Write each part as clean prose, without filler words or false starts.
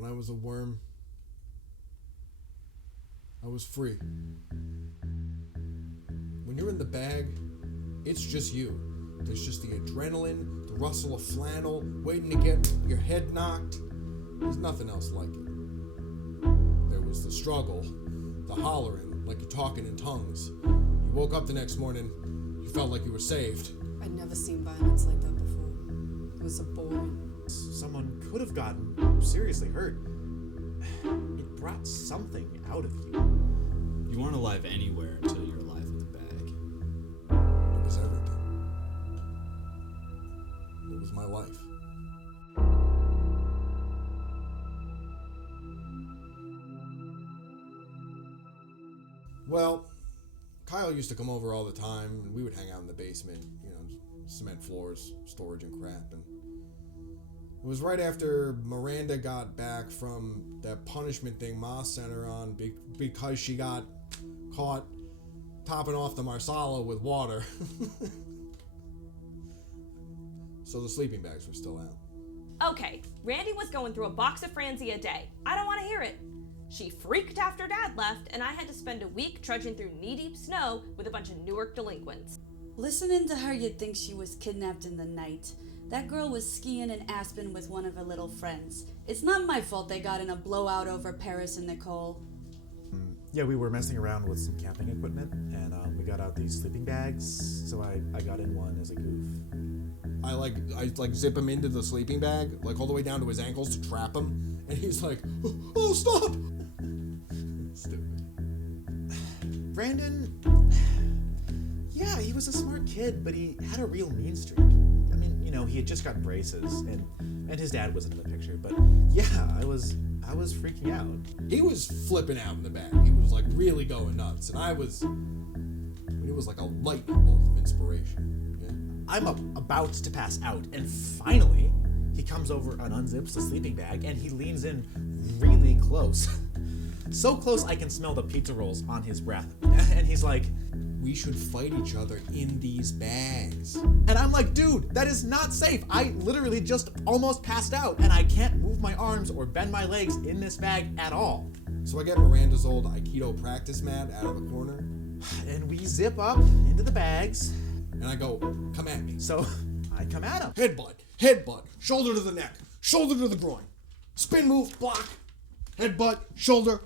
when I was a worm, I was free. When you're in the bag, it's just you. There's just the adrenaline, the rustle of flannel, waiting to get your head knocked. There's nothing else like it. There was the struggle, the hollering, like you're talking in tongues. You woke up the next morning, you felt like you were saved. I'd never seen violence like that before. It was so boring. Someone could have gotten seriously hurt. It brought something out of you. You aren't alive anywhere until you're alive in the bag. It was everything. It was my life. Well, Kyle used to come over all the time, and we would hang out in the basement, cement floors, storage and crap. And it was right after Miranda got back from that punishment thing Ma sent her on because she got caught topping off the Marsala with water. So the sleeping bags were still out. Okay, Randy was going through a box of Franzi a day. I don't want to hear it. She freaked after Dad left, and I had to spend a week trudging through knee-deep snow with a bunch of Newark delinquents. Listening to her, you'd think she was kidnapped in the night. That girl was skiing in Aspen with one of her little friends. It's not my fault they got in a blowout over Paris and Nicole. Yeah, we were messing around with some camping equipment, and we got out these sleeping bags, so I got in one as a goof. I zip him into the sleeping bag, all the way down to his ankles to trap him, and he's like, "Oh, stop!" Stupid. Brandon, yeah, he was a smart kid, but he had a real mean streak. I mean, he had just got braces, and his dad wasn't in the picture, but yeah, I was freaking out. He was flipping out in the bag. He was really going nuts, and it was like a lightning bolt of inspiration. I'm about to pass out, and finally, he comes over and unzips the sleeping bag, and he leans in really close. So close I can smell the pizza rolls on his breath. And he's like, "We should fight each other in these bags." And I'm like, "Dude, that is not safe. I literally just almost passed out, and I can't move my arms or bend my legs in this bag at all." So I get Miranda's old Aikido practice mat out of the corner. And we zip up into the bags. And I go, "Come at me." So I come at him. Headbutt, shoulder to the neck, shoulder to the groin. Spin move, block, headbutt, shoulder.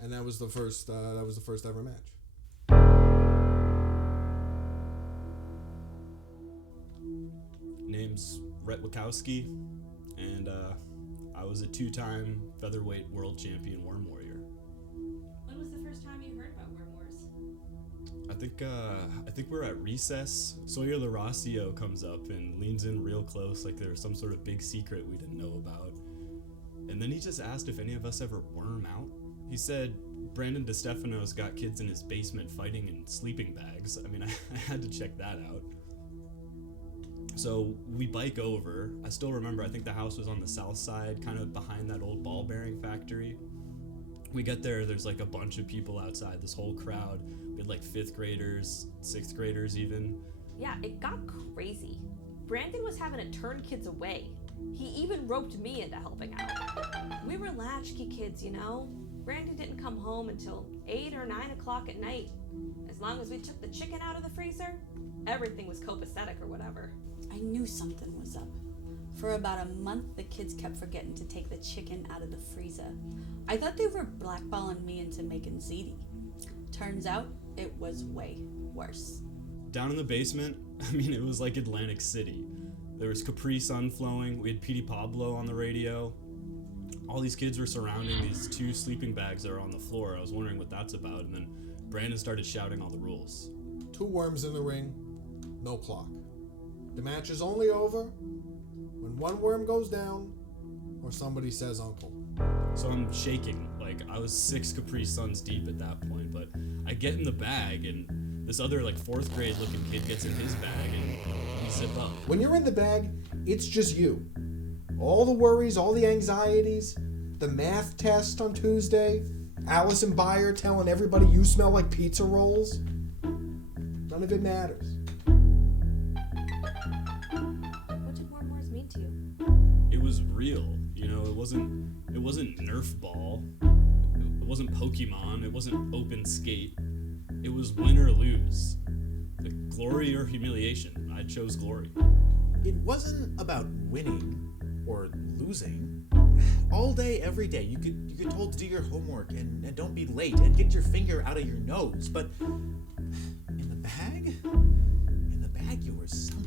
And that was the first ever match. Name's Rhett Wachowski, and I was a 2-time featherweight world champion worm warrior. When was the first time you heard about worm wars? I think we're at recess. Sawyer Larosio comes up and leans in real close like there was some sort of big secret we didn't know about. And then he just asked if any of us ever worm out. He said Brandon DeStefano's got kids in his basement fighting in sleeping bags. I mean, I had to check that out. So we bike over. I still remember, I think the house was on the south side, kind of behind that old ball bearing factory. We get there, there's a bunch of people outside, this whole crowd. We had 5th graders, 6th graders even. Yeah, it got crazy. Brandon was having to turn kids away. He even roped me into helping out. We were latchkey kids, Brandon didn't come home until 8 or 9 o'clock at night. As long as we took the chicken out of the freezer, everything was copacetic or whatever. I knew something was up. For about a month, the kids kept forgetting to take the chicken out of the freezer. I thought they were blackballing me into making ziti. Turns out, it was way worse. Down in the basement, it was like Atlantic City. There was Capri Sun flowing, we had Petey Pablo on the radio. All these kids were surrounding these 2 sleeping bags that are on the floor. I was wondering what that's about, and then Brandon started shouting all the rules. 2 worms in the ring, no clock. The match is only over when 1 worm goes down or somebody says uncle. So I'm shaking, I was 6 Capri Suns deep at that point, but I get in the bag, and this other 4th grade looking kid gets in his bag, and we zip up. When you're in the bag, it's just you. All the worries, all the anxieties, the math test on Tuesday, Allison Beyer telling everybody you smell like pizza rolls. None of it matters. What did worm wars mean to you? It was real. You know, it wasn't Nerf ball. It wasn't Pokemon. It wasn't open skate. It was win or lose. The glory or humiliation. I chose glory. It wasn't about winning or losing. All day, every day, you get told to do your homework and don't be late and get your finger out of your nose. But in the bag, you were somebody.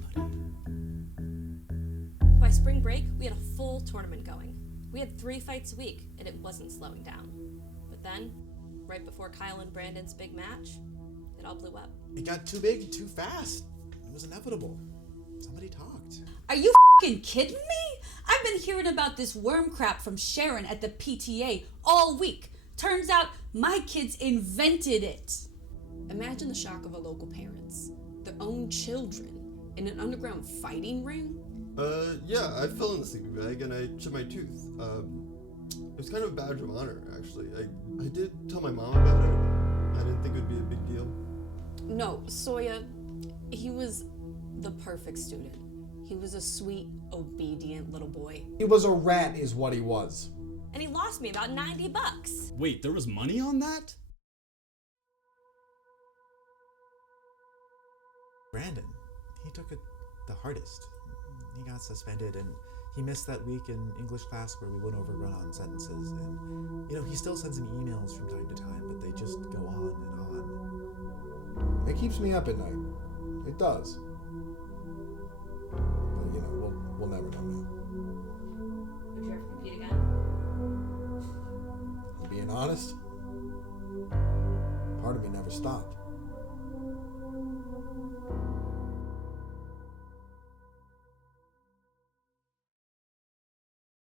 By spring break, we had a full tournament going. We had 3 fights a week, and it wasn't slowing down. But then, right before Kyle and Brandon's big match, it all blew up. It got too big, too fast. It was inevitable. Somebody talked. Are you f***ing kidding me? I've been hearing about this worm crap from Sharon at the PTA all week. Turns out my kids invented it. Imagine the shock of our local parents. Their own children in an underground fighting ring? Yeah, I fell in the sleeping bag and I chipped my tooth. It was kind of a badge of honor, actually. I did tell my mom about it. I didn't think it would be a big deal. No, Soya, he was the perfect student. He was a sweet, obedient little boy. He was a rat is what he was. And he lost me about $90. Wait, there was money on that? Brandon, he took it the hardest. He got suspended and he missed that week in English class where we went over run-on sentences. And, he still sends me emails from time to time, but they just go on and on. It keeps me up at night. It does. But, we'll never know now. Would you ever compete again? Being honest, part of me never stopped.